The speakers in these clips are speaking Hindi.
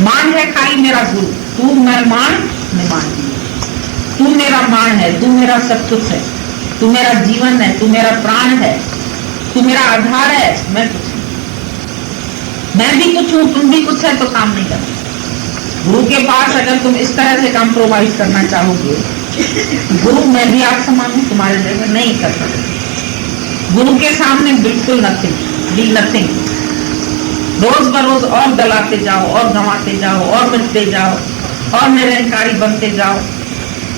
मान है खाली मेरा गुरु, तू मैं मान मैं मान, तू मेरा मान है, तू मेरा सब कुछ है, तू मेरा जीवन है, तू मेरा प्राण है, तू मेरा आधार है, मैं कुछ हूं, मैं भी कुछ हूं, तुम भी कुछ है, तो काम नहीं करना। गुरु के पास अगर तुम इस तरह से कॉम्प्रोमाइज करना चाहोगे, गुरु मैं भी आप समान हूं, तुम्हारे जगह नहीं कर सकते। गुरु के सामने बिल्कुल नथिंग, बी नथिंग। रोज बरोज और दलाते जाओ और गंवाते जाओ और मिलते जाओ और निरंकारी बनते जाओ।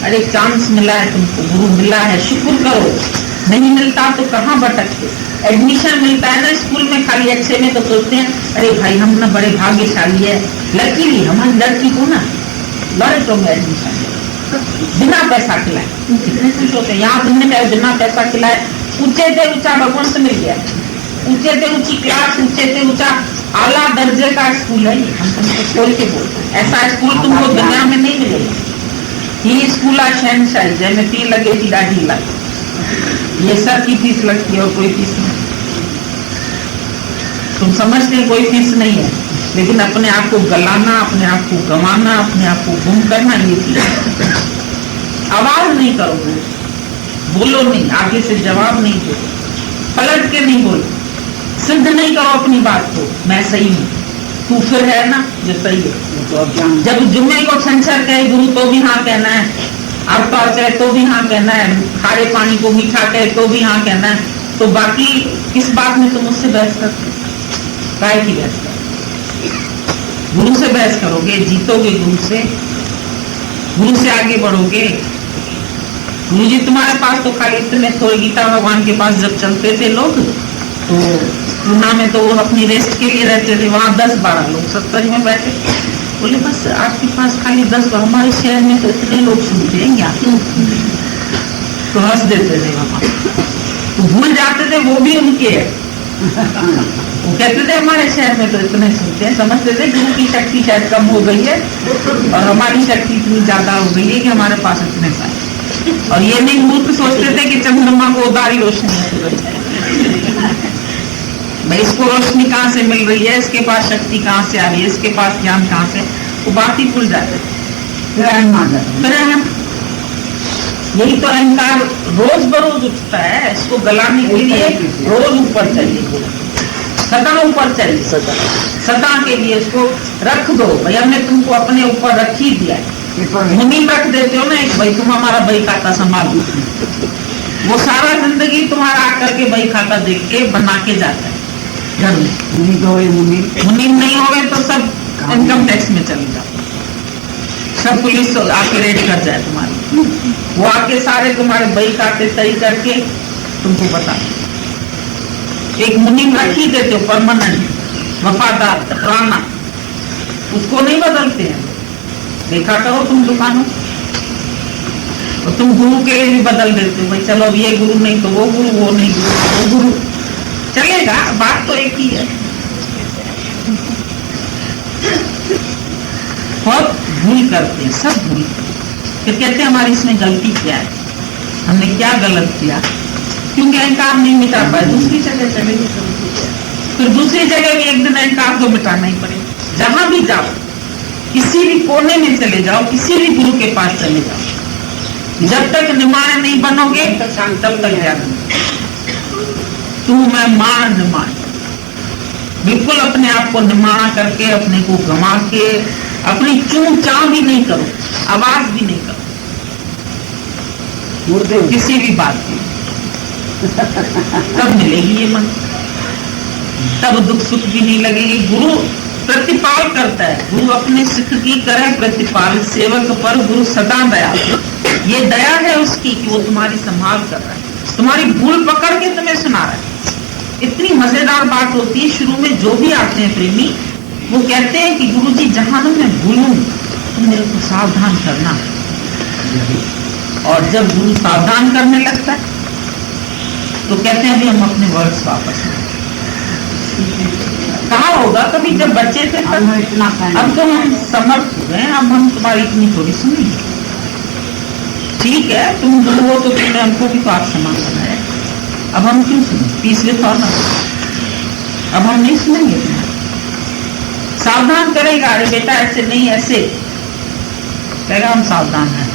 अरे चांस मिला है तुमको, गुरु मिला है, शुक्र करो। नहीं मिलता तो कहाँ भटकते। एडमिशन मिलता है ना स्कूल में खाली अच्छे में, तो सोचते हैं अरे भाई हम ना बड़े भाग्यशाली है, लकीली हमारी लड़की को ना लॉरेटो में एडमिशन बिना पैसा खिलाए। कितने खुश होते हैं। यहाँ तुमने कहा बिना पैसा खिलाए, ऊंचे से ऊंचा भगवान से मिल गया, ऊंचे से ऊंची क्लास, ऊंचे से ऊंचा आला दर्जे का स्कूल है। हम तुमको खोल के बोलते हैं ऐसा स्कूल तुमको दुनिया में नहीं मिलेगा। ये स्कूल आ शहनशाही जैसे फी लगेगी दाढ़ी लग, ये सब की फीस लगती है और कोई फीस नहीं। तुम समझते कोई फीस नहीं है, लेकिन अपने आप को गलाना, अपने आप को गंवाना, अपने आप को गुम करना, ये फीस। आवाज नहीं करोगे, बोलो नहीं, आगे से जवाब नहीं दो, पलट के नहीं बोलो, सिद्ध नहीं करो अपनी बात को मैं सही हूँ, तू फिर है ना जो सही है। जब जुम्मे को छंछर कहे गुरु तो भी हाँ कहना है, अवतार कहे तो भी हाँ कहना है, खारे पानी को मीठा कहे तो भी हाँ कहना है, तो बाकी किस बात में तुम मुझसे बहस करते? काय की बहस करो? गुरु से बहस करोगे, जीतोगे गुरु से आगे बढ़ोगे। गुरु जी तुम्हारे पास तो खाली इतने थोड़े, गीता भगवान के पास जब चलते थे लोग तो पूना में तो वो अपनी रेस्ट के लिए रहते थे, वहां 10-12 लोग सत्संग में बैठे, बोले बस आपके पास खाली 10, हमारे शहर में तो इतने लोग सुनते हैं क्या? तो हंस देते थे वहां, तो भूल जाते थे वो भी उनके है। वो कहते थे हमारे शहर में तो इतने सुनते हैं, समझते थे गुरु की शक्ति शायद कम हो गई है और हमारी शक्ति इतनी ज्यादा हो गई है कि हमारे पास इतने सारे। और ये नहीं मूर्ख सोचते थे कि चंद्रमा को उदारी रोशनी हो गई है, भाई इसको रोशनी कहाँ से मिल रही है, इसके पास शक्ति कहाँ से आ रही है, इसके पास ज्ञान कहाँ से, वो बात ही भूल जाते। फिर यही तो अहंकार रोज बरोज उठता है, इसको गलाने के लिए रोज ऊपर चाहिए, सदा ऊपर चाहिए, सदा के लिए इसको रख दो। भाई हमने तुमको अपने ऊपर रख ही दिया है, मुनीम रख देते हो ना एक, भाई तुम हमारा बही खाता संभालो, वो सारा जिंदगी तुम्हारा आकर के बही खाता देख के बना के जाता है घर में। मुनीम नहीं हो गए तो सब इनकम टैक्स में चले जाओ, सब पुलिस आके रेड कर जाए तुम्हारी, वो आके सारे तुम्हारे बही खाते सही करके तुमको बता। एक मुनीम रख ही देते हो परमानेंट, वफादार राना, उसको नहीं बदलते हैं। देखा करो तुम दुकानों, और तुम गुरु के लिए भी बदल देते हो, भाई चलो अब ये गुरु नहीं तो वो गुरु, वो नहीं गुरु तो वो गुरु, चलेगा, बात तो एक ही है। बहुत भूल करते हैं, सब भूल। फिर कहते हैं हमारी इसमें गलती क्या है, हमने क्या गलत किया, क्योंकि अहंकार नहीं मिटा पाए, दूसरी जगह चले गए। फिर दूसरी जगह भी एक दिन अहंकार को मिटाना ही पड़ेगा। जहां भी जाओ, किसी भी कोने में चले जाओ, किसी भी गुरु के पास चले जाओ, जब तक निमाण नहीं बनोगे तब तक ज्ञान। तू मैं मान निमाण, बिल्कुल अपने आप को निमाण करके, अपने को गंवा के, अपनी चूं चाह भी नहीं करो, आवाज भी नहीं करो किसी भी बात की, तब मिलेगी ये मन, तब दुख सुख भी नहीं लगेगी। गुरु प्रतिपाल करता है, गुरु अपने सिख की करे प्रतिपाल, सेवक पर गुरु सदा दया। ये दया है उसकी कि वो तुम्हारी संभाल कर रहा है, तुम्हारी भूल पकड़ के तुम्हें सुना रहा है। इतनी मजेदार बात होती है, शुरू में जो भी आते हैं प्रेमी वो कहते हैं कि गुरु जी जहां मैं भूलूं तो मेरे को सावधान करना। और जब गुरु सावधान करने लगता है तो कहते हैं अभी हम अपने वर्ड्स वापस लें। कहा होगा कभी जब बच्चे थे तब, अब तो हम समर्थ हो गए, अब हम तुम्हारी इतनी थोड़ी सुनेंगे। ठीक है तुम गुरु हो तो तुमने हमको भी तो आप समान बनाया, अब हम क्यों सुने? पीस विथ ऑनर, अब हम नहीं सुनेंगे। सावधान करेगा, अरे बेटा ऐसे नहीं ऐसे कहेगा, हम सावधान हैं।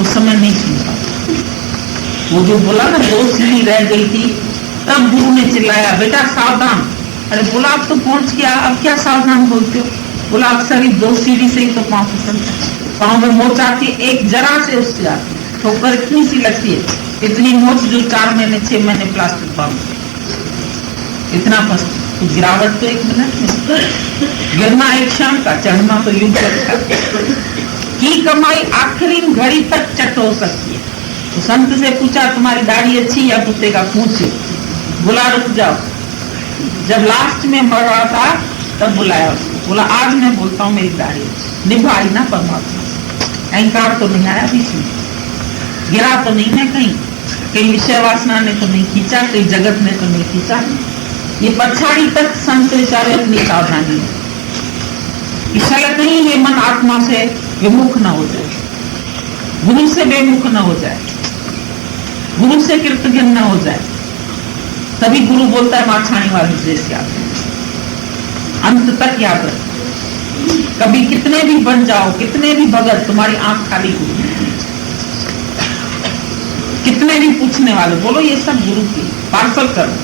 उस समय नहीं सुन पाता। वो जो बोला ना 2 सीढ़ी रह गई थी, तब गुरु ने चिल्लाया, बेटा सावधान। अरे बोला अब तो पहुंच गया, अब क्या सावधान बोलते हो? बोला अक्सर ही 2 सीढ़ी से ही तो पाँव फिसलता है, पाँव में मोच आती है, एक जरा से उससे आती है, ठोकर इतनी सी लगती है, इतनी मोच जो 4 महीने 6 महीने प्लास्टिक बांध, इतना फंस। तो गिरावट तो 1 मिनट में, गिरना एक क्षण का, चढ़ना तो युग का। की कमाई आखिरी घड़ी तक चट हो सकती है। तो संत से पूछा, तुम्हारी दाढ़ी अच्छी या कुत्ते का पूछ? बोला रुक जाओ। जब लास्ट में मर रहा था तब बुलाया उसको, बोला आज मैं बोलता हूँ मेरी दाढ़ी निभाई ना परमात्मा। अहंकार तो नहीं आया बीच में, गिरा तो नहीं है कहीं विषय वासना ने तो नहीं खींचा, कहीं जगत ने तो नहीं खींचा। ये पछाड़ी तक संत विचारे अपनी सावधानी है कि शायद कहीं ये मन आत्मा से विमुख न हो जाए, गुरु से बेमुख न हो जाए, गुरु से कृतज्ञ न हो जाए। तभी गुरु बोलता है माछाणी वाली जैसे याद, अंत तक याद रख। कभी कितने भी बन जाओ, कितने भी भगत, तुम्हारी आंख खाली गुरु, कितने भी पूछने वाले, बोलो ये सब गुरु की, पार्सल करो।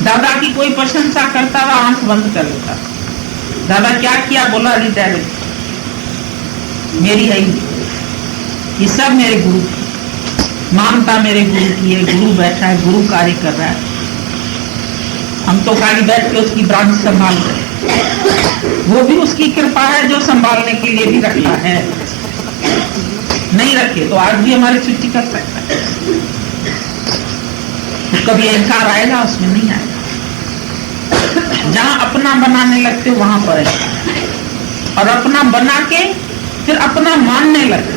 दादा की कोई प्रशंसा करता रहा, आंख बंद कर लेता। दादा क्या किया? बोला रिटायरेंट मेरी है, ये सब मेरे गुरु की, मानता मेरे गुरु की है। गुरु बैठा है, गुरु कार्य कर रहा है, हम तो खाली बैठ के उसकी ब्रांच संभाल रहे। वो भी उसकी कृपा है जो संभालने के लिए भी रखा है, नहीं रखे तो आज भी हमारी छुट्टी कर सकता है। तो कभी अहंकार आएगा? उसमें नहीं आएगा। जहां अपना बनाने लगते हो वहां पर है, और अपना बना के फिर अपना मानने लगते।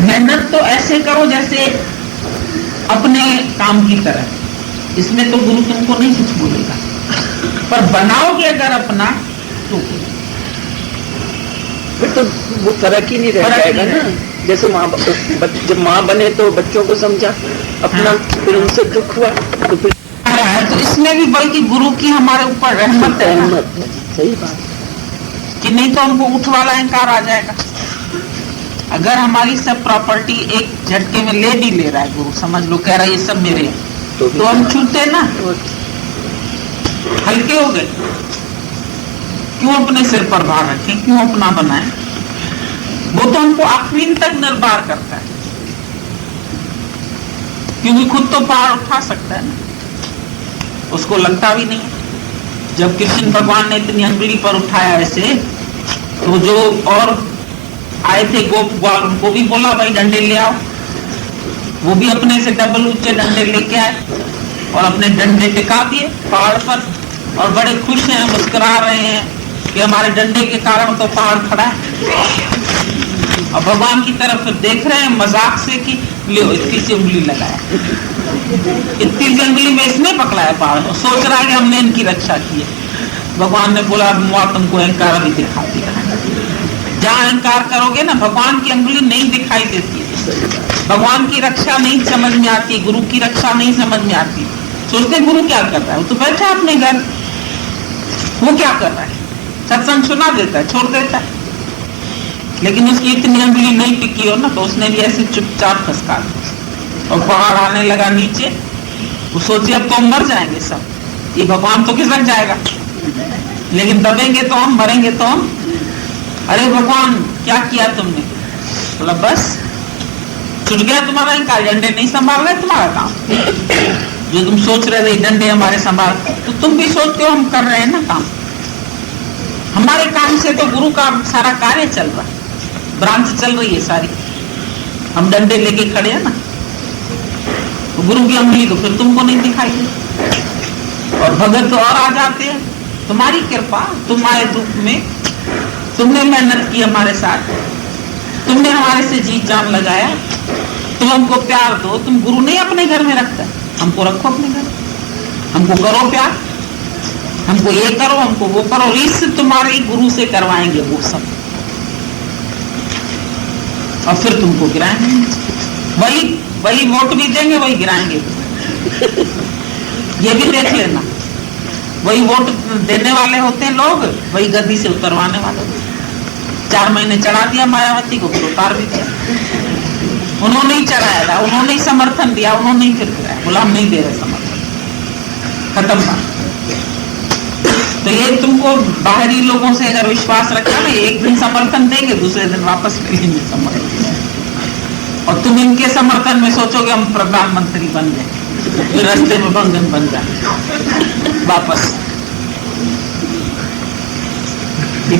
मेहनत तो ऐसे करो जैसे अपने काम की तरह, इसमें तो गुरु तुमको नहीं कुछ बोलेगा, पर बनाओगे अगर अपना तो फिर तो वो फर्क ही नहीं रह जाएगा ना। जैसे माँ, जब माँ बने तो बच्चों को समझा अपना, फिर उनसे दुख हुआ तो फिर तो इसमें भी बल्कि गुरु की हमारे ऊपर रहमत है। सही बात कि नहीं तो हमको उठ वाला अहंकार आ जाएगा। अगर हमारी सब प्रॉपर्टी एक झटके में ले भी ले रहा है गुरु, समझ लो कह रहा है ये सब मेरे हैं, तो हम छूटे ना, हल्के हो गए। क्यों अपने सिर पर भार रखें, क्यों अपना बनाएं? वो तो हमको आखिरी तक निर्भर करता है, क्योंकि खुद तो पहाड़ उठा सकता है ना, उसको लगता भी नहीं। जब कृष्ण भगवान ने इतनी अंगुली पर उठाया ऐसे, तो जो और आए थे गोप ग्वाल, उनको भी बोला भाई डंडे ले आओ। वो भी अपने से डबल ऊंचे डंडे लेके आए और अपने डंडे टिका दिए पहाड़ पर, और बड़े खुश हैं, मुस्कुरा रहे हैं कि हमारे डंडे के कारण तो पहाड़ खड़ा है। और भगवान की तरफ देख रहे हैं मजाक से कि लो इतनी सी उंगली लगाया, इतनी सी उंगली में इसने पकड़ा है पहाड़, और सोच रहा है कि हमने इनकी रक्षा की है। भगवान ने बोला मुआ तुमको अहंकार भी दिखाती है। जहाँ अहंकार करोगे ना, भगवान की अंगुली नहीं दिखाई देती है, भगवान की रक्षा नहीं समझ में आती, गुरु की रक्षा नहीं समझ में आती। सोचते गुरु क्या कर रहा है, वो तो बैठा है अपने घर, वो क्या कर रहा है? सत्संग सुना देता है, छोड़ देता है। लेकिन उसकी इतनी अंगुली नहीं टिकी हो ना, तो उसने भी ऐसे चुपचाप खसका दिया और पहाड़ आने लगा नीचे। वो सोचे अब तो हम मर जाएंगे सब, ये भगवान तो खिसक जाएगा, लेकिन दबेंगे तो हम, मरेंगे तो हम। अरे भगवान क्या किया तुमने? बोला बस छूट गया तुम्हारा अहंकार, डंडे नहीं संभाल रहे तुम्हारा काम। जो तुम सोच रहे थे डंडे हमारे संभाल, तो तुम भी सोचते हो हम कर रहे हैं ना काम। हमारे काम से तो गुरु का सारा कार्य चल रहा है, ब्रांच चल रही है सारी, हम डंडे लेके खड़े हैं ना। तो गुरु की अंगुली तो फिर तुमको नहीं दिखाई दे, और भगत तो और आ जाते हैं। तुम्हारी कृपा, तुम आए दुख में, तुमने मेहनत की हमारे साथ, तुमने हमारे से जी जान लगाया, तुम हमको प्यार दो। तुम गुरु नहीं अपने घर में रखता, हमको रखो अपने घर, हमको करो प्यार, हमको ये करो, हमको वो करो। इससे तुम्हारे गुरु से करवाएंगे वो सब, और फिर तुमको गिराएंगे। वही वोट भी देंगे, वही गिराएंगे। ये भी देख लेना, वही वोट देने वाले होते हैं लोग, वही गद्दी से उतरवाने वाले होते। 4 महीने चढ़ा दिया मायावती को, फिर उतार भी दिया। उन्होंने ही चढ़ाया था, उन्होंने ही समर्थन दिया, उन्होंने ही फिर गिराया, बोला हम नहीं दे रहे समर्थन, खत्म बात। तो ये तुमको बाहरी लोगों से अगर विश्वास रखा ना, एक दिन समर्थन देंगे, दूसरे दिन वापस ले लेंगे समर्थन, और तुम इनके समर्थन में सोचोगे हम प्रधानमंत्री बन गए, फिर रास्ते में बंधन बन जाए वापस।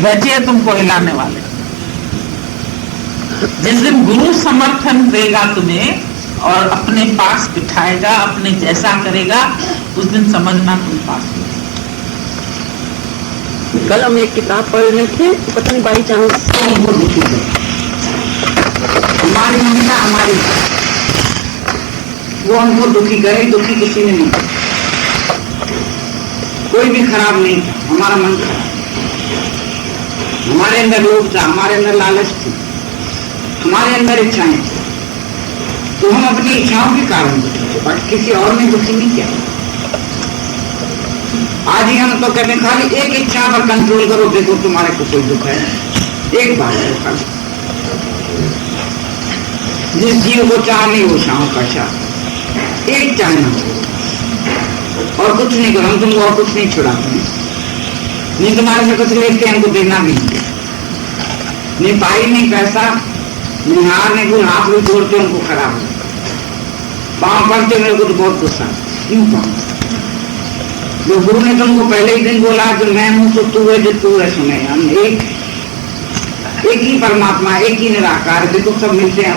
बचे तुमको हिलाने वाले। जिस दिन गुरु समर्थन देगा तुम्हें और अपने पास बिठाएगा, अपने जैसा करेगा, उस दिन समझना तुम पास हो। कल हम एक किताब पढ़ रहे थे, पता नहीं बाई चांस हमारी ममता हमारी, वो हमको दुखी करे, दुखी किसी ने नहीं, कोई भी खराब नहीं था, हमारा मन खराब, हमारे अंदर लोभ था, हमारे अंदर लालच थी, हमारे अंदर इच्छाएं थी, तो हम अपनी इच्छाओं के कारण दुखी थे, बट किसी और ने दुखी नहीं किया। आज ही हम तो कहते हैं खाली एक इच्छा पर कंट्रोल करो, देखो तुम्हारे को कोई दुख है, एक बात है खाली, जिस जीव को चाह नहीं वो शाम का चाह, एक चाहना और कुछ नहीं करो, हम तुमको और कुछ नहीं छुड़ाते, नहीं तुम्हारे से कुछ लेते हैं, हमको देना भी नहीं पाई, नहीं पैसा, नहीं हार, नहीं कोई हाथ भी जोड़ते उनको खराब हो, पाँव पड़ते मेरे को तो बहुत गुस्सा, क्यों पाँव? जो गुरु ने तुमको पहले ही दिन बोला जो मैं हूं तो तू है, जो तू है सुने, हम एक ही परमात्मा, एक ही निराकार, देखो सब मिलते हैं,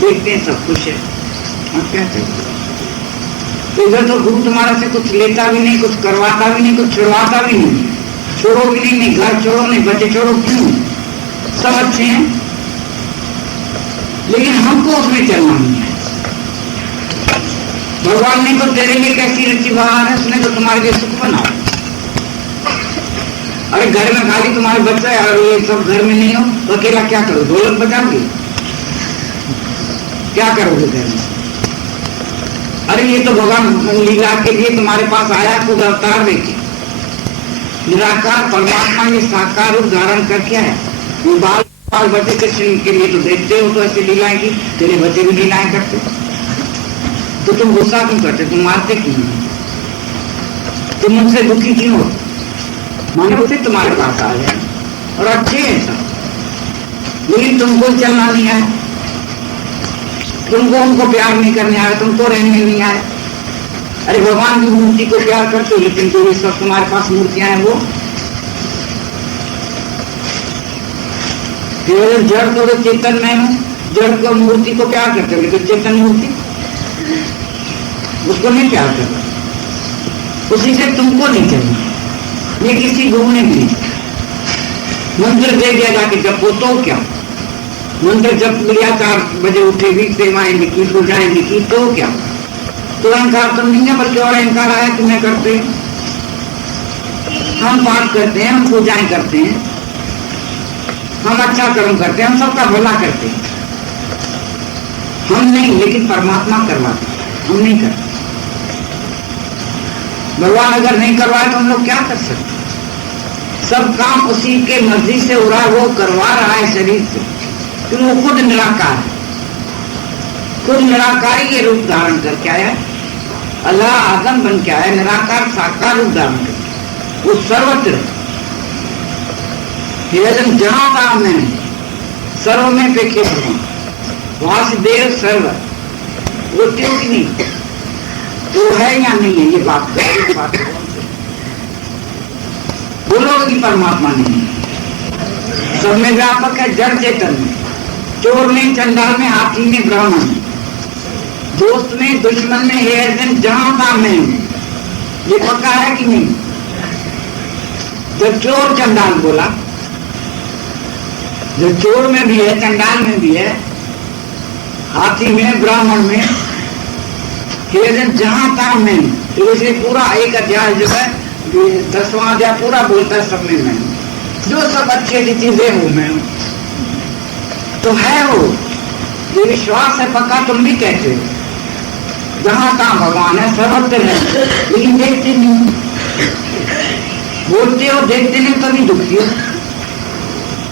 देखते हैं, सब कुछ है, और क्या चाहिए? तो इधर तो गुरु तुम्हारा से कुछ लेता भी नहीं, कुछ करवाता भी नहीं, कुछ छुड़वाता भी नहीं, छोड़ो भी नहीं, घर छोड़ो नहीं, बच्चे छोड़ो, क्यों? सब अच्छे हैं, लेकिन हमको उसमें चलना नहीं है। भगवान ने तो तेरे लिए कैसी रची बहार है, उसने तो तुम्हारे लिए सुख बनाया। अरे घर में खाली तुम्हारे बच्चा है और ये सब घर में नहीं हो तो अकेला क्या करो? ढोलक बजाओगे? क्या करोगे घर में? अरे ये तो भगवान लीला के लिए तुम्हारे पास आया, खुद अवतार देके निराकार परमात्मा ने साकार रूप धारण करके है। वो बाल बाल बच्चे कृष्ण के लिए तो देखते हो, तो ऐसी लीलाएं की, तेरे बच्चे भी लीलाएं करते, तो तुम गुस्सा क्यों करते? तुम मारते क्यों? तुम उनसे दुखी क्यों हो? मानो से तुम्हारे पास आ जाए और अच्छे हैं सब, लेकिन तुमको चलना नहीं आया, तुमको उनको प्यार नहीं करने आया, तुमको रहने नहीं आया। अरे भगवान की मूर्ति को प्यार करते हो, लेकिन जो इस वक्त तुम्हारे पास मूर्तियां हैं वो जड़ तो चेतन में हूँ, जड़ को मूर्ति को प्यार करते हो, लेकिन चेतन मूर्ति उसको नहीं प्यार करता, उसी से तुमको नहीं चलना। ये किसी गुरु ने भी मंत्र दे दिया जाके जपो तो क्या? मंत्र जप लिया, 4 बजे उठे भी, सेवाएं लिखी, पूजाएं लिखी, तो क्या? तो अहंकार तो नहीं है, बल्कि और अहंकार आया तुम्हें करते हैं। हम पाठ करते हैं, हम पूजाएं करते हैं, हम अच्छा कर्म करते हैं, हम सबका भला करते हैं, हम नहीं, लेकिन परमात्मा करवाते, हम नहीं करते। भगवान अगर नहीं करवाए तो हम लोग क्या कर सकते? सब काम उसी के मर्जी से हो रहा है, वो करवा रहा है शरीर से, क्योंकि वो खुद निराकार है, खुद निराकारी ये रूप धारण करके आया, अल्लाह आदम बन के आया, निराकार साकार रूप धारण करके, वो सर्वत्र हिरजन जहां काम है, सर्व में पेखे भगवान, वासुदेव सर्व, वो क्यों की नहीं, वो है या नहीं है, ये बात बोलो कि परमात्मा नहीं है, सब में व्यापक है, जड़ चेतन में, चोर में, चंडाल में, हाथी में, ब्राह्मण में, दोस्त में, दुश्मन में, है जहां काम में, ये पक्का है कि नहीं? जब चोर चंडाल बोला, जो चोर में भी है, चंडाल में भी है, हाथी में, ब्राह्मण में, जहां काम में, तो इसे पूरा एक अध्याय जो है 10वां अध्याय पूरा बोलता है सब में मैं, जो सब अच्छी अच्छी चीजें हूं मैं, तो है वो, ये विश्वास है पक्का, तुम भी कहते हो जहां काम भगवान है, सर्वत्र है, लेकिन देखते नहीं, बोलते हो देखते नहीं तभी दुखी हो।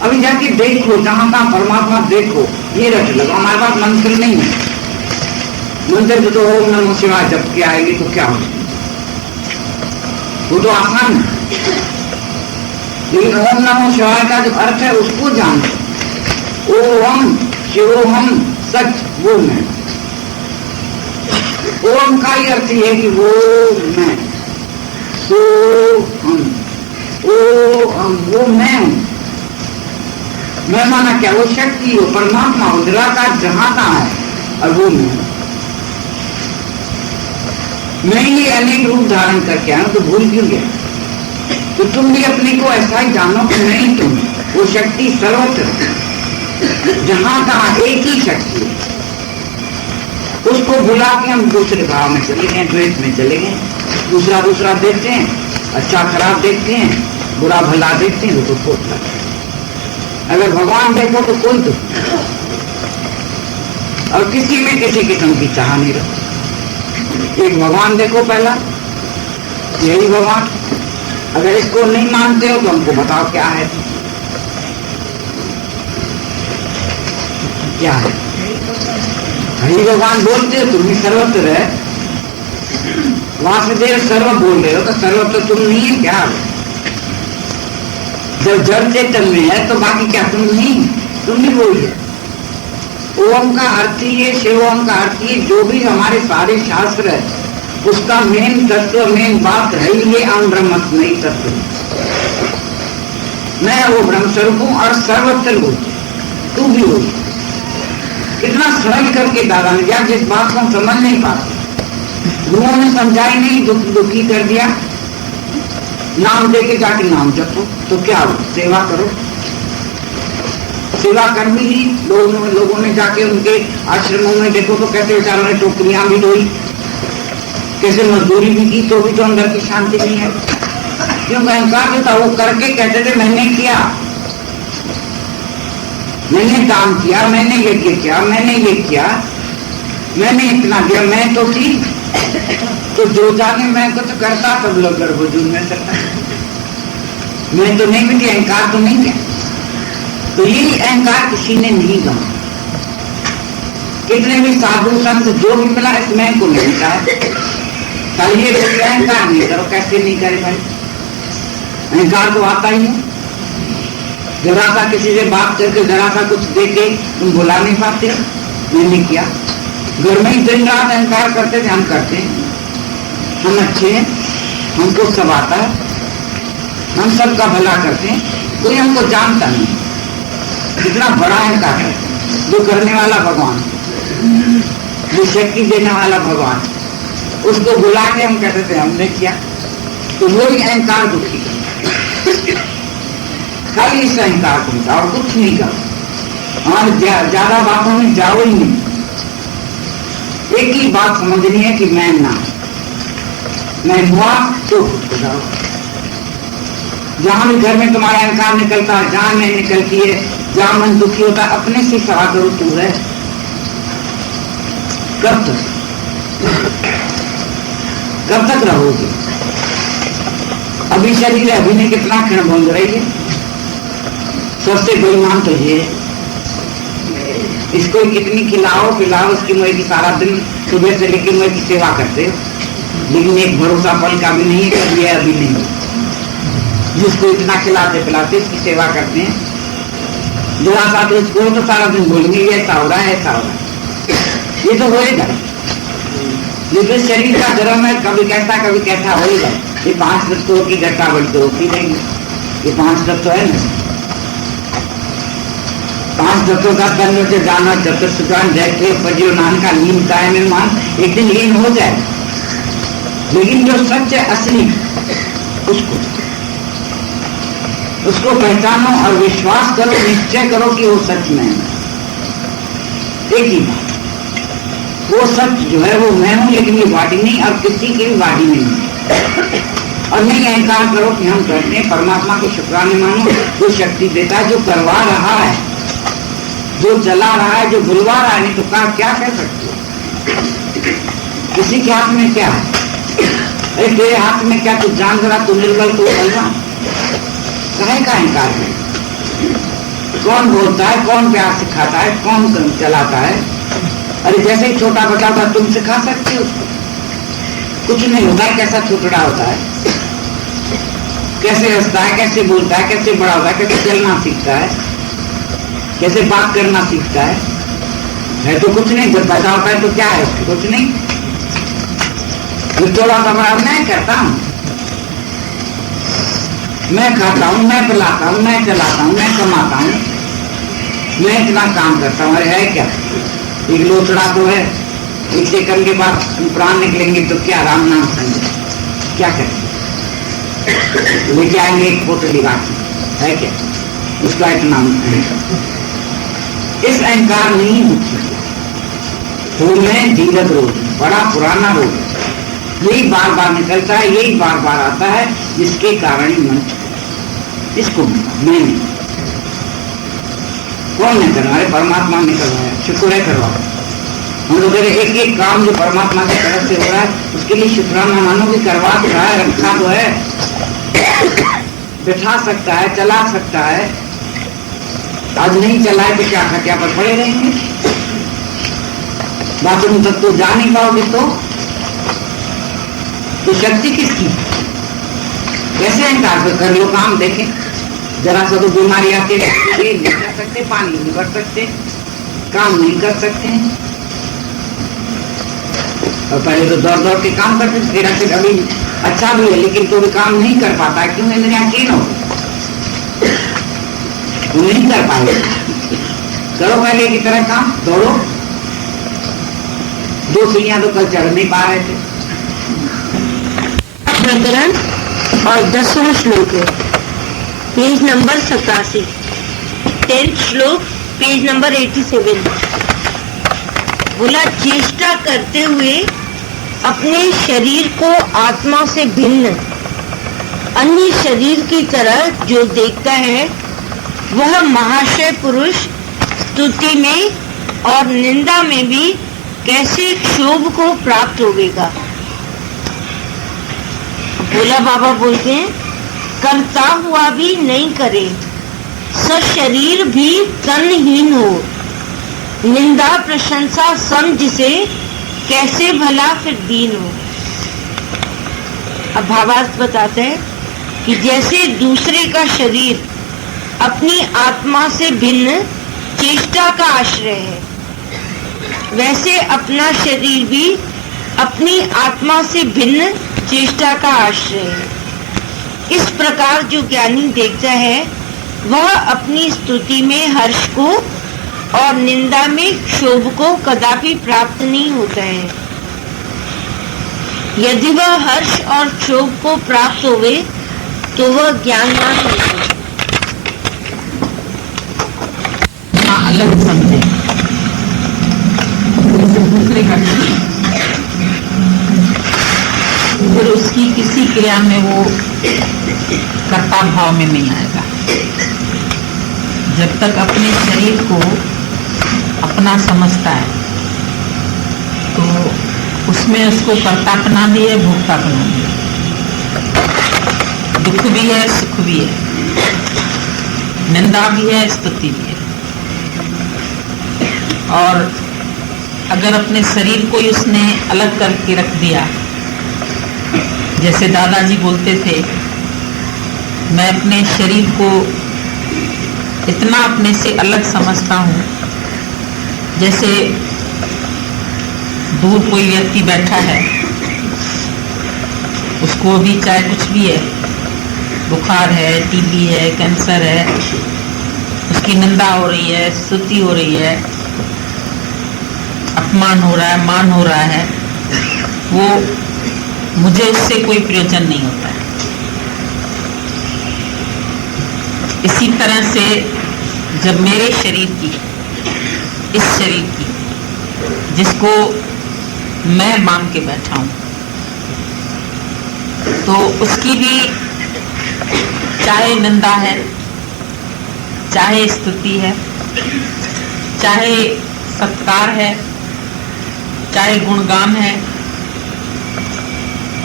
अभी जाके देखो, जहां कहाँ परमात्मा देखो, ये रट लगो। हमारे पास मंत्र नहीं है, मंत्र तो ओम नमो शिवाय जब के आएगी तो क्या हो, वो तो आसान है। लेकिन ओम नमो शिवाय का जो अर्थ है उसको जानो। ओम शिवोहम सच, वो मैं। ओम का ही अर्थ ये है कि वो मैं, सो हम, वो मैं हूं। मैं माना क्या, वो शक्ति हो, परमात्मा हो, निराकार जहां का है, और वो मैं ये अनेक रूप धारण करके आया तो भूल क्यों गया? तो तुम भी अपने को ऐसा ही जानो कि नहीं, तुम वो शक्ति सर्वत्र जहां कहा एक ही शक्ति है। उसको भुला के हम दूसरे भाव में चले गए, द्वेष में चले गए, दूसरा देखते हैं, अच्छा खराब देखते हैं, बुरा भला देखते हैं, तो खोट लगता है। अगर भगवान देखो तो कोई दुख नहीं, और किसी में किसी किस्म की चाह नहीं रखती। एक भगवान देखो पहला, यही भगवान। अगर इसको नहीं मानते हो तो हमको बताओ क्या है, क्या है? हरि भगवान बोलते हो, तुम भी सर्वत्र है। वासुदेव सर्व बोल रहे हो तो सर्वत्र तुम नहीं है क्या? जब जड़ चेतन में है तो बाकी क्या तुम नहीं, तुम भी वही है। ओम का अर्थ ही है, शिव ओम का अर्थ ही, जो भी हमारे सारे शास्त्र है उसका मेन तत्व, मेन बात है ये अहम ब्रह्मास्मि तत्व। मैं वो ब्रह्म स्वरूप हूं और सर्वत्र हूं, तू भी हो। कितना सरल करके दादा ने दिया, जिस बात को हम समझ नहीं पाते, गुरुओं ने समझाई नहीं, दुखी कर दिया। नाम देके जाके नाम जपो तो क्या हो, सेवा करो। सेवा कर भी ली लोगों ने जाके उनके आश्रमों में, देखो तो कैसे बेचारों ने टोकरियां भी ढोई, कैसे मजदूरी भी की, तो भी तो अंदर की शांति नहीं है। क्यों? अहंकार जो था वो करके कहते थे मैंने किया, मैंने दान किया, मैंने यज्ञ किया, मैंने ये किया, मैंने इतना दिया, मैं तो थी। तो जो जाने मैं कुछ करता सब लोग गर्भजून में करता, मैं तो नहीं मिली, अहंकार तो नहीं है। तो ये अहंकार किसी ने नहीं गमा। कितने भी साधु संत जो भी मिला इस मैं को नहीं मिलता है। कल ये अहंकार नहीं करो, कैसे नहीं करे भाई? अहंकार तो आता ही है। जरा सा किसी से बात करके, जरा सा कुछ देके तुम बुला नहीं पाते, मैंने किया। घर में ही दिन रात अहंकार करते थे, हम करते हैं, हम अच्छे हैं, हमको सब आता है, हम सबका भला करते हैं, कोई हमको जानता नहीं। कितना बड़ा अहंकार है। जो करने वाला भगवान, जो शक्ति देने वाला भगवान, उसको बुला के हम कहते थे हमने किया, तो वही अहंकार दुखी कर। खाली इस अहंकार को मिटा और कुछ नहीं करो, और ज्यादा बातों में जाओ ही नहीं। एक ही बात समझनी है कि मैं ना, मैं हुआ तो खुद को जाओ। जहां भी घर में तुम्हारा अहंकार निकलता है, जहां नहीं निकलती है, जहां मन दुखी होता है, अपने से सवाल करो तू है कब तक रहोगे? अभी शरीर है, अभी ने कितना क्षण बंद रही है। सबसे बेईमान तो ये है, इसको कितनी खिलाओ पिलाओ, उसकी मुझे की सारा दिन सुबह से लेकर मुझे की सेवा करते हो, लेकिन एक भरोसा पल का भी नहीं है कि ये अभी नहीं। जिसको इतना खिलाते पिलाते इसकी सेवा करते हैं, जरा सा तो इसको तो सारा दिन बोलेंगे ये ऐसा हो रहा है, ऐसा हो रहा है। ये तो होएगा, लेकिन शरीर का धर्म है, कभी कैसा होएगा। ये 5 तत्वों की घटना बढ़ती होती रहेगी। ये 5 तत्व है ना, 5 तत्वों का तन से जाना, चतुर्सुजान जैसे पजियो नान का लीन का है निर्माण, एक दिन लीन हो जाए। लेकिन जो सच है असली, उसको पहचानो और विश्वास करो, निश्चय करो कि वो सच में है। एक ही बात, वो सच जो है वो मैं हूं, लेकिन ये बॉडी नहीं और किसी की भी बॉडी नहीं। और नहीं अहंकार करो कि हम करते हैं। परमात्मा को शुक्राने मानो, जो शक्ति देता है, जो करवा रहा है, जो चला रहा है, जो बुलवा रहा है। नहीं तो क्या कर सकते हो? किसी के हाथ में क्या है? अरे तेरे हाथ में क्या, तू जान जरा, तू निर्बल तो बलवान, काहे का इनकार है? कौन बोलता है, कौन प्यार सिखाता है, कौन चलाता है? अरे जैसे ही छोटा बच्चा होता तुम सिखा सकते हो उसको, कुछ नहीं होता है। कैसा छोटा होता है, कैसे हंसता है, कैसे बोलता है, कैसे बड़ा होता है, कैसे चलना सीखता है, कैसे बात करना सीखता है तो कुछ नहीं। जब बचा होता है तो क्या है उसको, कुछ नहीं। जो थोड़ा सा बड़ा मैं करता हूँ, मैं खाता हूँ, मैं पिलाता हूँ, मैं चलाता हूँ, मैं कमाता हूँ, मैं इतना काम करता हूँ। अरे है क्या, एक लोचड़ा तो है, एक सेकंड के बाद प्राण निकलेंगे तो क्या राम नाम संगे, क्या करें? लेके आएंगे एक पोटली बात है क्या, उसका इतना इस अहंकार नहीं मुक्ति। फूल में धीरज रोग, बड़ा पुराना रोग, यही बार बार निकलता है, यही बार बार आता है, जिसके कारण ही मन इसको मैं नहीं, कौन नहीं करवा रहे, परमात्मा ने करवाया, शुक्र है करवा। हम लोग एक एक काम जो परमात्मा की तरफ से हो रहा है उसके लिए शुक्राना मानो कि करवा तो रहा है, रखा तो है, बिठा सकता है, चला सकता है। आज नहीं चलाए तो क्या खटिया पर पड़े रहेंगे, बाथरूम तक तो जा नहीं पाओगे तो शक्ति किसकी? कैसे अहंकार कर लो काम, देखें जरा सा तो बीमारी आती है, नहीं कर सकते, पानी नहीं भर सकते, काम नहीं कर सकते हैं। और पहले तो दौड़ दौड़ के काम करते थे, फिर अभी अच्छा भी है लेकिन तो भी काम नहीं कर पाता है, क्यों? इंद्रियां कीन हो, वो नहीं कर पाएंगे। करो पहले की तरह काम, दौड़ो। 2 सीढ़ियां तो कल चढ़ नहीं पा रहे थे। प्रकरण और 10वां श्लोक है, पेज नंबर 87, 10th श्लोक, पेज नंबर 87। बोला, चेष्टा करते हुए अपने शरीर को आत्मा से भिन्न अन्य शरीर की तरह जो देखता है वह महाशय पुरुष स्तुति में और निंदा में भी कैसे क्षोभ को प्राप्त होगा। भोला बाबा बोलते हैं, करता हुआ भी नहीं करे, सशरीर भी तनहीन हो, निंदा प्रशंसा सम जिसे कैसे भला फिर दीन हो। अब भावार्थ बताते हैं कि जैसे दूसरे का शरीर अपनी आत्मा से भिन्न चेष्टा का आश्रय है, वैसे अपना शरीर भी अपनी आत्मा से भिन्न चेष्टा का आश्रय है। इस प्रकार जो ज्ञानी देखता है वह अपनी स्तुति में हर्ष को और निंदा में क्षोभ को कदापि प्राप्त नहीं होता है। यदि वह हर्ष और क्षोभ को प्राप्त होवे तो वह ज्ञानवान होगा। अलग समझे, दूसरे का फिर उसकी किसी क्रिया में वो कर्ता भाव में नहीं आएगा। जब तक अपने शरीर को अपना समझता है तो उसमें उसको कर्तापना भी है, भोक्तापना भी है, दुख भी है, सुख भी है, निंदा भी है, स्तुति भी है। और अगर अपने शरीर को ही उसने अलग करके रख दिया, जैसे दादाजी बोलते थे, मैं अपने शरीर को इतना अपने से अलग समझता हूँ, जैसे दूर कोई व्यक्ति बैठा है, उसको भी चाहे कुछ भी है, बुखार है, टीबी है, कैंसर है, उसकी निंदा हो रही है, स्तुति हो रही है, अपमान हो रहा है, मान हो रहा है, वो मुझे उससे कोई प्रयोजन नहीं होता है। इसी तरह से जब मेरे शरीर की, इस शरीर की, जिसको मैं मान के बैठा हूं, तो उसकी भी चाहे निंदा है, चाहे स्तुति है, चाहे सत्कार है, चाहे गुणगान है,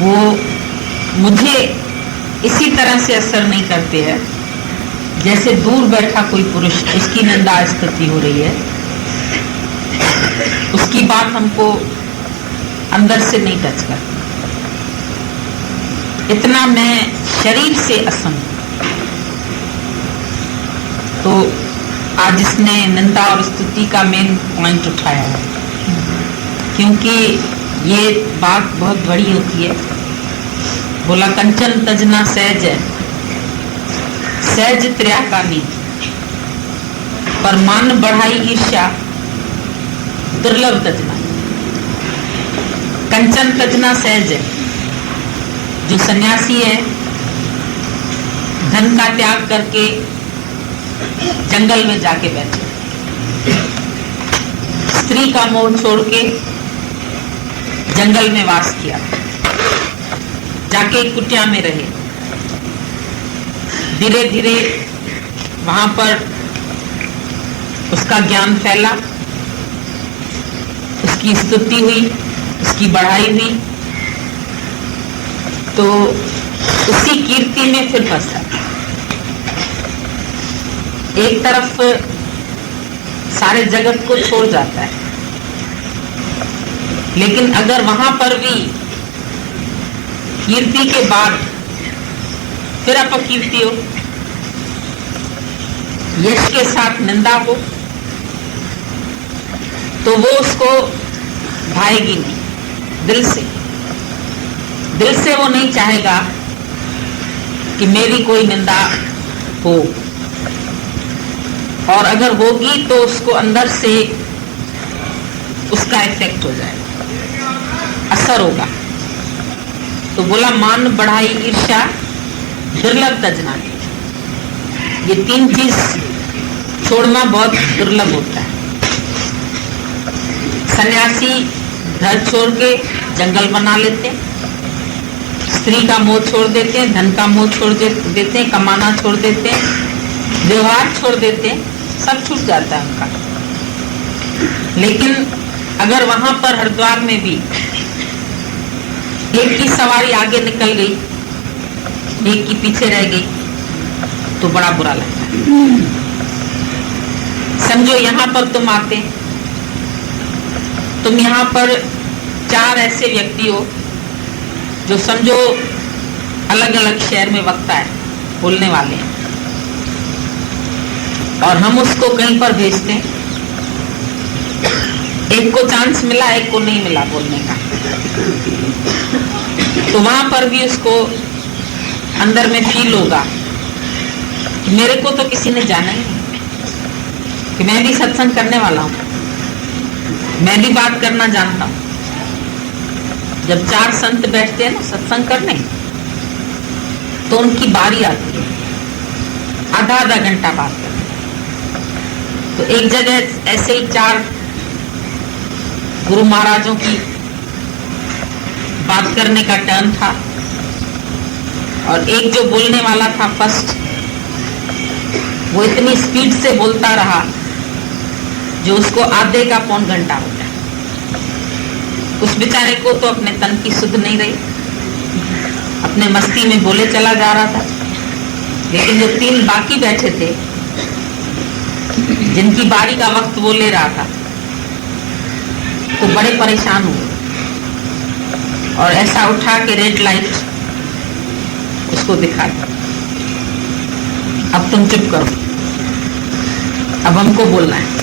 वो मुझे इसी तरह से असर नहीं करते हैं जैसे दूर बैठा कोई पुरुष, उसकी निंदा स्तुति हो रही है, उसकी बात हमको अंदर से नहीं टच करती। इतना मैं शरीर से असम। तो आज इसने निंदा और स्तुति का मेन पॉइंट उठाया है, क्योंकि ये बात बहुत बड़ी होती है। बोला कंचन तजना सहज है, सहज त्रिया का नहीं, पर मान बढ़ाई ईर्ष्या दुर्लभ तजना। कंचन तजना सहज है, जो सन्यासी है धन का त्याग करके जंगल में जाके बैठे, स्त्री का मोह छोड़ के जंगल में वास किया, जाके कुटिया में रहे। धीरे धीरे वहां पर उसका ज्ञान फैला, उसकी स्तुति हुई, उसकी बढ़ाई हुई, तो उसी कीर्ति में फिर फंसा। एक तरफ सारे जगत को छोड़ जाता है, लेकिन अगर वहां पर भी कीर्ति के बाद फिर अपकीर्ति हो, यश के साथ निंदा हो, तो वो उसको भाएगी नहीं। दिल से वो नहीं चाहेगा कि मेरी कोई निंदा हो, और अगर होगी तो उसको अंदर से उसका इफेक्ट हो जाएगा, असर होगा। तो बोला मान बढ़ाई ईर्ष्या दुर्लभ तजना। ये तीन चीज छोड़ना बहुत दुर्लभ होता है। सन्यासी घर छोड़ के जंगल बना लेते हैं, स्त्री का मोह छोड़ देते हैं, धन का मोह छोड़ देते हैं, कमाना छोड़ देते हैं, व्यवहार छोड़ देते हैं, सब छूट जाता है उनका। लेकिन अगर वहां पर हरिद्वार में भी एक की सवारी आगे निकल गई, एक की पीछे रह गई, तो बड़ा बुरा लगता है। समझो यहाँ पर तुम आते, तुम यहाँ पर 4 ऐसे व्यक्ति हो जो समझो अलग अलग शहर में वक्ता है, बोलने वाले हैं, और हम उसको कहीं पर भेजते हैं। एक को चांस मिला, एक को नहीं मिला बोलने का, तो वहां पर भी उसको अंदर में फील होगा कि मेरे को तो किसी ने जाना ही नहीं, कि मैं भी सत्संग करने वाला हूं, मैं भी बात करना जानता हूं। जब 4 संत बैठते हैं ना सत्संग करने, तो उनकी बारी आती है आधा घंटा बात करने। तो एक जगह ऐसे ही 4 गुरु महाराजों की बात करने का टर्न था, और एक जो बोलने वाला था फर्स्ट, वो इतनी स्पीड से बोलता रहा जो उसको आधे का पौन घंटा हो गया। उस बेचारे को तो अपने तन की सुध नहीं रही, अपने मस्ती में बोले चला जा रहा था। लेकिन जो 3 बाकी बैठे थे, जिनकी बारी का वक्त वो ले रहा था, तो बड़े परेशान हुए, और ऐसा उठा के रेड लाइट उसको दिखा दी, अब तुम चुप करो, अब हमको बोलना है।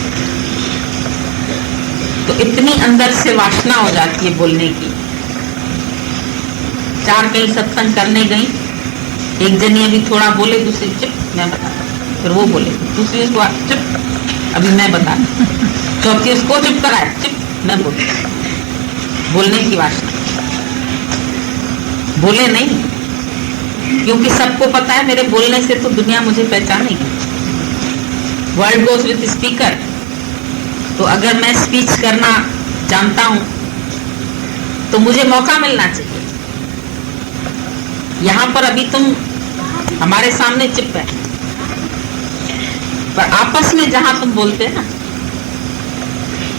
तो इतनी अंदर से वासना हो जाती है बोलने की। 4 कहीं सत्संग करने गई, एक जनी अभी थोड़ा बोले, दूसरी चुप मैं बता, फिर वो बोले, दूसरी उसको चुप अभी मैं बता, चौथी उसको चुप कराए, चुप मैं बोल। बोलने की वासना, बोले नहीं, क्योंकि सबको पता है मेरे बोलने से तो दुनिया मुझे पहचानेगी। World goes with speaker. तो अगर मैं स्पीच करना जानता हूं तो मुझे मौका मिलना चाहिए। यहां पर अभी तुम हमारे सामने चुप है, पर आपस में जहां तुम बोलते हैं ना,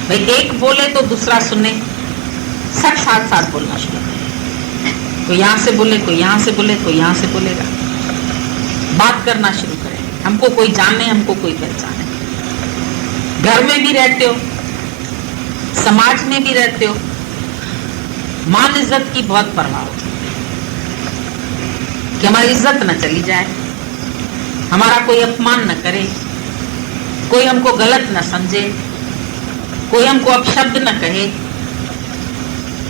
भाई एक बोले तो दूसरा सुने, सब साथ साथ बोलना शुरू करें। कोई यहाँ से बोले, कोई यहाँ से बोले, कोई यहाँ से बोलेगा। बात करना शुरू करें, हमको कोई जाने, हमको कोई पहचाने। घर में भी रहते हो, समाज में भी रहते हो, मान इज्जत की बहुत परवाह होती है कि हमारी इज्जत न चली जाए, हमारा कोई अपमान न करे, कोई हमको गलत न समझे, कोई हमको अपशब्द न कहे।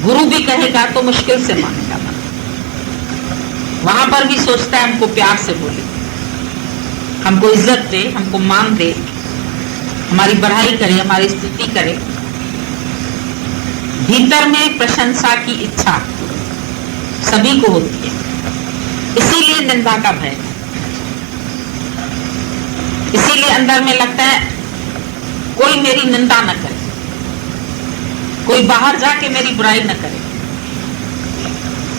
गुरु भी कहेगा तो मुश्किल से मानेगा मन, वहां पर भी सोचता है हमको प्यार से बोले, हमको इज्जत दे, हमको मान दे, हमारी बढ़ाई करे, हमारी स्तुति करे। भीतर में प्रशंसा की इच्छा सभी को होती है, इसीलिए निंदा का भय है। इसीलिए अंदर में लगता है कोई मेरी निंदा न करे, कोई बाहर जाके मेरी बुराई न करे,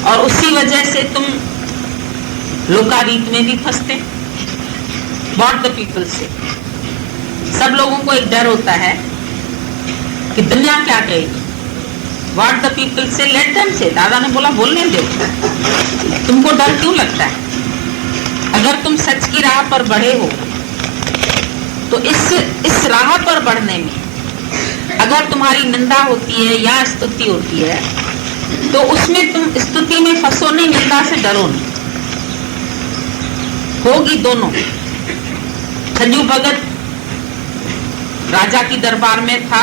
और उसी वजह से तुम लोकारीत में भी फंसते। व्हाट द पीपल से, सब लोगों को एक डर होता है कि दुनिया क्या कहेगी। व्हाट द पीपल से, लेट देम से। दादा ने बोला बोलने दो, तुमको डर क्यों लगता है? अगर तुम सच की राह पर बढ़े हो तो इस राह पर बढ़ने में अगर तुम्हारी निंदा होती है या स्तुति होती है तो उसमें तुम स्तुति में फंसो नहीं, निंदा से डरो नहीं। होगी दोनों। छज्जू भगत राजा की दरबार में था,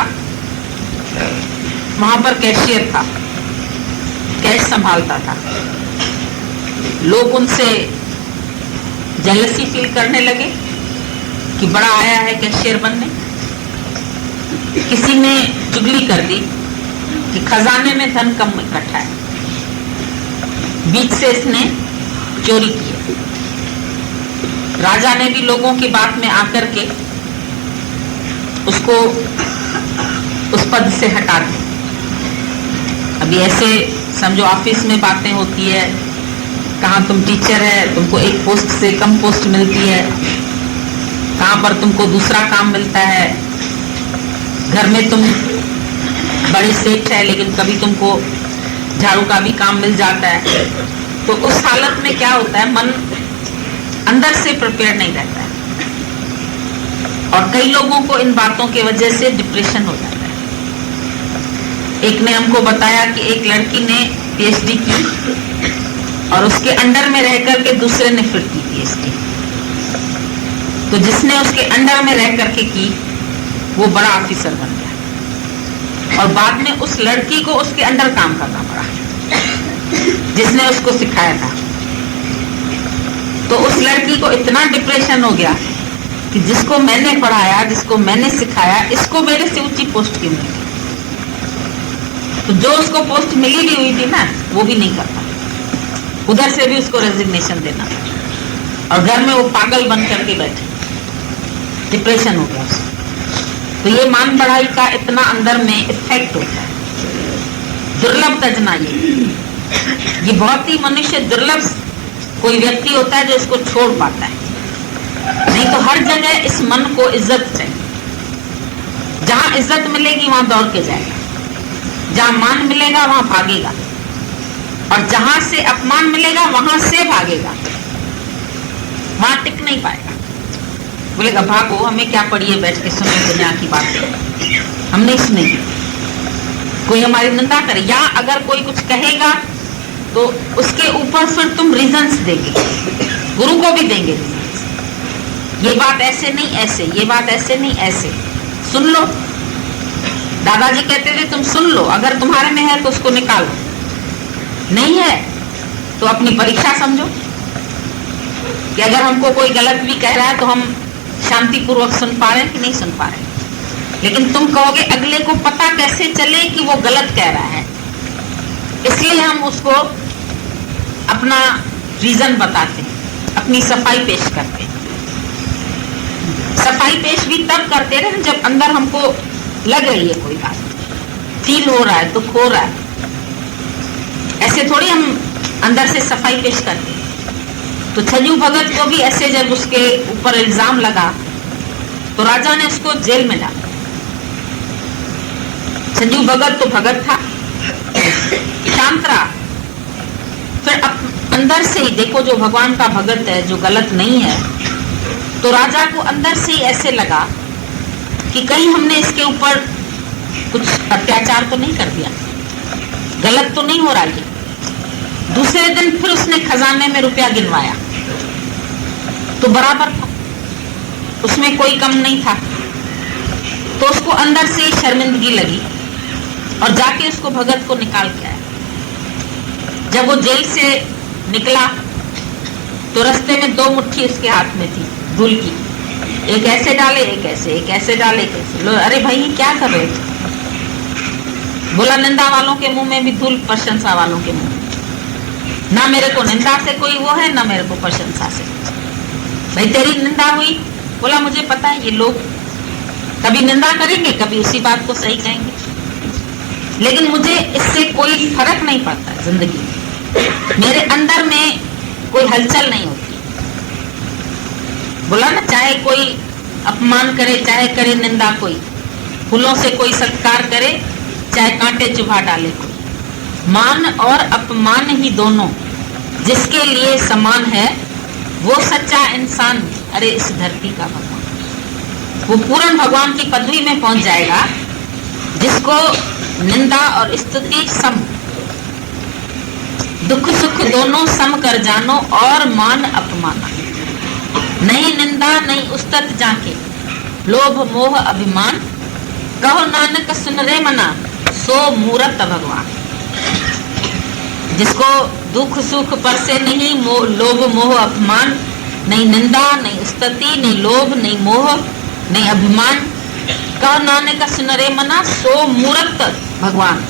वहां पर कैशियर था, कैश संभालता था। लोग उनसे जेलसी फील करने लगे कि बड़ा आया है कैशियर बनने। किसी ने चुगली कर दी कि खजाने में धन कम इकट्ठा है, बीच से इसने चोरी की। राजा ने भी लोगों की बात में आकर के उसको उस पद से हटा दिया। अभी ऐसे समझो ऑफिस में बातें होती है, कहाँ तुम टीचर है, तुमको एक पोस्ट से कम पोस्ट मिलती है, कहाँ पर तुमको दूसरा काम मिलता है, घर में तुम बड़े सेठ है लेकिन कभी तुमको झाड़ू का भी काम मिल जाता है। तो उस हालत में क्या होता है, मन अंदर से प्रिपेयर नहीं रहता है, और कई लोगों को इन बातों की वजह से डिप्रेशन हो जाता है। एक ने हमको बताया कि एक लड़की ने पीएचडी की और उसके अंडर में रह करके दूसरे ने फिर की पीएचडी। तो जिसने उसके अंडर में रह करके की वो बड़ा ऑफिसर बन गया, और बाद में उस लड़की को उसके अंडर काम करना पड़ा जिसने उसको सिखाया था। तो उस लड़की को इतना डिप्रेशन हो गया कि जिसको मैंने पढ़ाया, जिसको मैंने सिखाया, इसको मेरे से ऊंची पोस्ट क्यों मिली। तो जो उसको पोस्ट मिली भी हुई थी ना, वो भी नहीं करता, उधर से भी उसको रेजिग्नेशन देना, और घर में वो पागल बन करके बैठे, डिप्रेशन हो गया उसको। तो ये मान बढ़ाई का इतना अंदर में इफेक्ट होता है, दुर्लभ तजना। ये बहुत ही मनुष्य दुर्लभ कोई व्यक्ति होता है जो इसको छोड़ पाता है, नहीं तो हर जगह इस मन को इज्जत चाहिए। जहां इज्जत मिलेगी वहां दौड़ के जाएगा, जहां मान मिलेगा वहां भागेगा, और जहां से अपमान मिलेगा वहां से भागेगा, वहां टिक नहीं पाएगा। बोलेगा भागो, हमें क्या पड़ी है बैठ के सुने दुनिया की बातें, हम नहीं सुनेंगे। कोई हमारी निंदा करे या अगर कोई कुछ कहेगा तो उसके ऊपर फिर तुम रीजंस देंगे, गुरु को भी देंगे रीजंस। ये बात ऐसे नहीं ऐसे, ये बात ऐसे नहीं ऐसे, सुन लो। दादाजी कहते थे तुम सुन लो, अगर तुम्हारे में है तो उसको निकालो, नहीं है तो अपनी परीक्षा समझो कि अगर हमको कोई गलत भी कह रहा है तो हम शांतिपूर्वक सुन पा रहे हैं कि नहीं सुन पा रहे हैं। लेकिन तुम कहोगे अगले को पता कैसे चले कि वो गलत कह रहा है, इसलिए हम उसको अपना रीजन बताते हैं, अपनी सफाई पेश करते हैं। सफाई पेश भी तब करते रहे जब अंदर हमको लग रही है कोई बात, फील हो रहा है, दुख हो रहा है। ऐसे थोड़ी हम अंदर से सफाई पेश करते हैं। तो छज्जू भगत को भी ऐसे जब उसके ऊपर इल्जाम लगा तो राजा ने उसको जेल में डाला। छज्जू भगत तो भगत था, शांत रहा, फिर अंदर से ही देखो, जो भगवान का भगत है, जो गलत नहीं है, तो राजा को अंदर से ही ऐसे लगा कि कहीं हमने इसके ऊपर कुछ अत्याचार तो नहीं कर दिया, गलत तो नहीं हो रहा है। दूसरे दिन फिर उसने खजाने में रुपया गिनवाया तो बराबर था, उसमें कोई कम नहीं था। तो उसको अंदर से ही शर्मिंदगी लगी और जाके उसको भगत को निकाल के आया। जब वो जेल से निकला तो रास्ते में 2 मुट्ठी उसके हाथ में थी धूल की, एक ऐसे डाले, एक ऐसे, एक ऐसे डाले, एक ऐसे। लो, अरे भाई क्या कर रहे थे? बोला निंदा वालों के मुंह में भी धूल, प्रशंसा वालों के मुंह में। ना मेरे को निंदा से कोई वो है, ना मेरे को प्रशंसा से। भाई तेरी निंदा हुई, बोला मुझे पता है ये लोग कभी निंदा करेंगे, कभी उसी बात को सही कहेंगे, लेकिन मुझे इससे कोई फर्क नहीं पड़ता है जिंदगी में। मेरे अंदर में कोई हलचल नहीं होती। बोला ना, चाहे कोई अपमान करे, चाहे करे निंदा, कोई फूलों से कोई सत्कार करे, चाहे कांटे चुभा डाले कोई, मान और अपमान ही दोनों जिसके लिए समान है, वो सच्चा इंसान, अरे इस धरती का भगवान। वो पूर्ण भगवान की पदवी में पहुंच जाएगा जिसको निंदा और स्तुति सम, दुख सुख दोनों सम कर जानो और मान अपमाना। नहीं निंदा नहीं उस्तत जाके, लोभ मोह अभिमान, कहो नानक सुन रे मना, सो मूरत भगवान। जिसको दुख सुख पर से नहीं, लोभ मोह अपमान, नहीं निंदा नहीं स्तुति, नहीं लोभ नहीं मोह नहीं अभिमान, कहो नानक सुन रे मना, सो मूरत भगवान।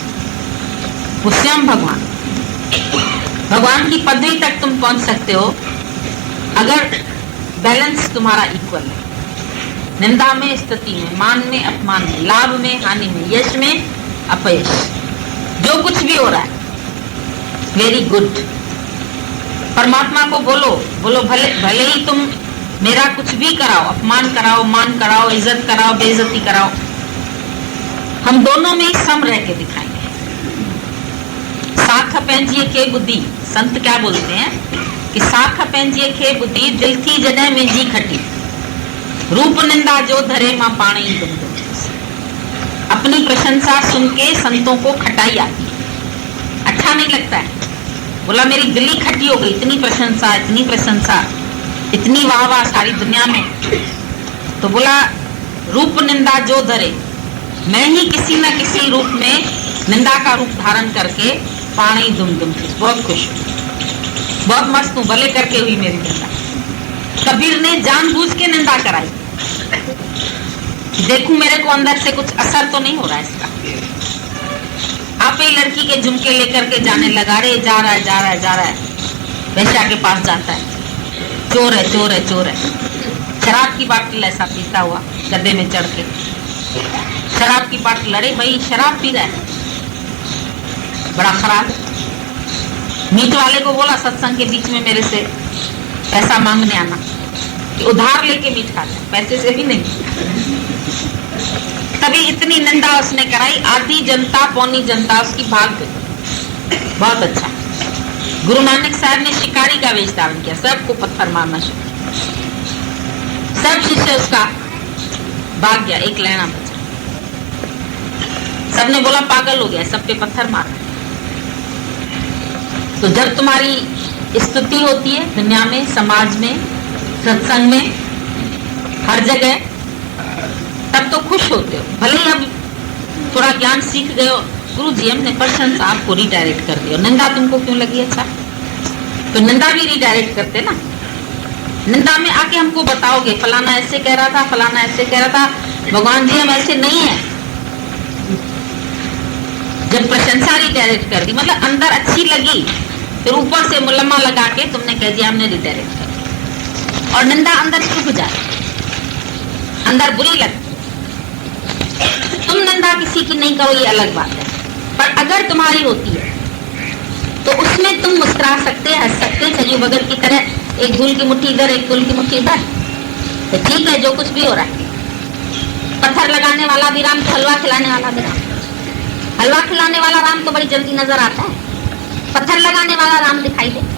वो स्वयं भगवान। भगवान की पदवी तक तुम पहुंच सकते हो अगर बैलेंस तुम्हारा इक्वल है, निंदा में स्तुति में, मान में अपमान में, लाभ में हानि में, यश में अपयश, जो कुछ भी हो रहा है वेरी गुड। परमात्मा को बोलो, बोलो भले भले ही तुम मेरा कुछ भी कराओ, अपमान कराओ, मान कराओ, इज्जत कराओ, बेइज्जती कराओ, हम दोनों में ही सम रह के दिखाएंगे। साख पैंजिए खे बुद्धि, संत क्या बोलते हैं कि साख पैंजिए खे बुद्धि, दिल थी जगह में जी खटी, रूप निंदा जो धरे मां पाणी तुम। अपनी प्रशंसा सुन के संतों को खटाई आती है, अच्छा नहीं लगता है। बोला मेरी दिल्ली खटी हो गई, इतनी प्रशंसा, इतनी प्रशंसा, इतनी वाह वाह सारी दुनिया में। तो बोला रूप निंदा जो धरे, मैं ही किसी न किसी रूप में निंदा का रूप धारण करके पानी दुम दुम थी, बहुत खुश हूँ, बहुत मस्त हूँ, भले करके हुई मेरी निंदा। कबीर ने जानबूझ के निंदा कराई, देखूं मेरे को अंदर से कुछ असर तो नहीं हो रहा है इसका। आप ही लड़की के झुमके लेकर के जाने लगा, रे जा रहा है जा रहा है जा रहा है, वैश्या के पास जाता है, चोर है चोर है चोर है। शराब की बाटली ऐसा पीता हुआ गड्ढे में चढ़ के, शराब की बाटली, अरे भाई शराब पी रहा है, बड़ा खराब। मीट वाले को बोला सत्संग के बीच में मेरे से पैसा मांगने आना, कि उधार लेके मीट खाता है, पैसे से भी नहीं। तभी इतनी निंदा उसने कराई, आधी जनता पौनी जनता उसकी भाग गई। बहुत अच्छा। गुरु नानक साहब ने शिकारी का वेश धारण किया, सबको पत्थर मारना शुरू, सब शिष्य उसका भाग गया, एक लहना बचा। सबने बोला पागल हो गया, सब पे पत्थर मारा। तो जब तुम्हारी स्तुति होती है दुनिया में, समाज में, सत्संग में, हर जगह, तब तो खुश होते हो। भले ही अब थोड़ा ज्ञान सीख गए हो, गुरु जी हमने प्रशंसा आपको रिडायरेक्ट कर दिया, निंदा तुमको क्यों लगी? अच्छा, तो निंदा भी रिडायरेक्ट करते ना। निंदा में आके हमको बताओगे फलाना ऐसे कह रहा था, फलाना ऐसे कह रहा था, भगवान जी हम ऐसे नहीं है। जब प्रशंसा रिडायरेक्ट कर दी, मतलब अंदर अच्छी लगी, फिर ऊपर से मुलम्मा लगा के तुमने कह दिया हमने रिडायरेक्ट कर दिया, और निंदा अंदर चुभ जाए, अंदर बुरी लगती। तुम निंदा किसी की नहीं करो ये अलग बात है, पर अगर तुम्हारी होती है तो उसमें तुम मुस्कुरा सकते, हंस सकते, सजू बगल की तरह, एक धूल की मुट्ठी इधर, एक धूल की मुट्ठी इधर, तो ठीक है जो कुछ भी हो रहा है। पत्थर लगाने वाला भी राम, हलवा खिलाने वाला भी राम। हलवा खिलाने वाला राम तो बड़ी जल्दी नजर आता है, पत्थर लगाने वाला राम दिखाई दे।